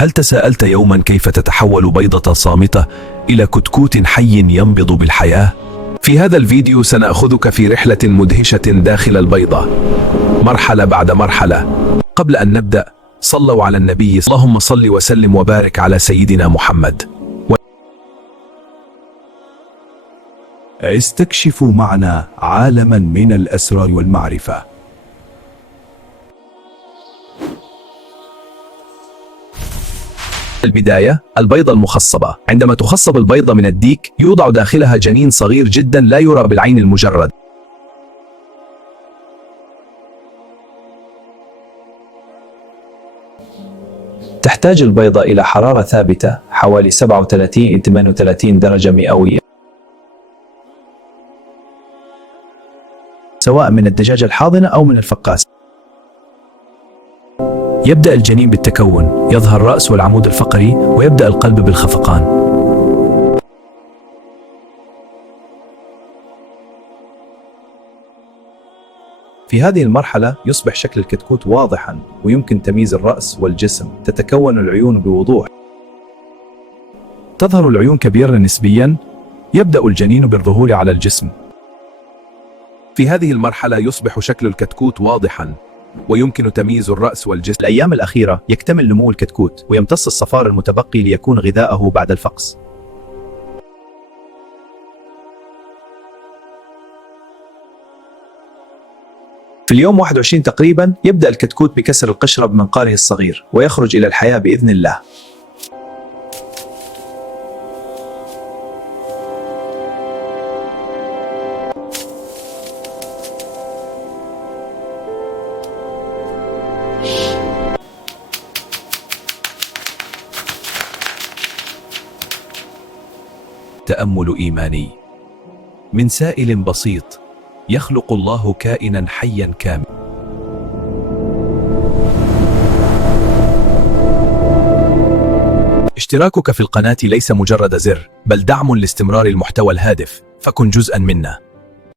هل تساءلت يوما كيف تتحول بيضة صامتة إلى كتكوت حي ينبض بالحياة؟ في هذا الفيديو سنأخذك في رحلة مدهشة داخل البيضة، مرحلة بعد مرحلة. قبل أن نبدأ، صلوا على النبي. اللهم صل وسلم وبارك على سيدنا محمد. استكشفوا معنا عالما من الأسرار والمعرفة. البداية، البيضة المخصبة. عندما تخصب البيضة من الديك، يوضع داخلها جنين صغير جدا لا يرى بالعين المجرد. تحتاج البيضة إلى حرارة ثابتة حوالي 37 إلى 38 درجة مئوية، سواء من الدجاجة الحاضنة أو من الفقاس. يبدأ الجنين بالتكون، يظهر الرأس والعمود الفقري، ويبدأ القلب بالخفقان. في هذه المرحلة يصبح شكل الكتكوت واضحا، ويمكن تمييز الرأس والجسم. تتكون العيون بوضوح، تظهر العيون كبيرة نسبيا. يبدأ الجنين بالظهور على الجسم. في هذه المرحلة يصبح شكل الكتكوت واضحا، ويمكن تمييز الرأس والجسم. الأيام الأخيرة يكتمل نمو الكتكوت، ويمتص الصفار المتبقي ليكون غذاءه بعد الفقس. في اليوم 21 تقريبا يبدأ الكتكوت بكسر القشرة بمنقاره الصغير، ويخرج إلى الحياة بإذن الله. تأمل إيماني. من سائل بسيط يخلق الله كائنا حيا كاملا. اشتراكك في القناة ليس مجرد زر، بل دعم لاستمرار المحتوى الهادف، فكن جزءا منا.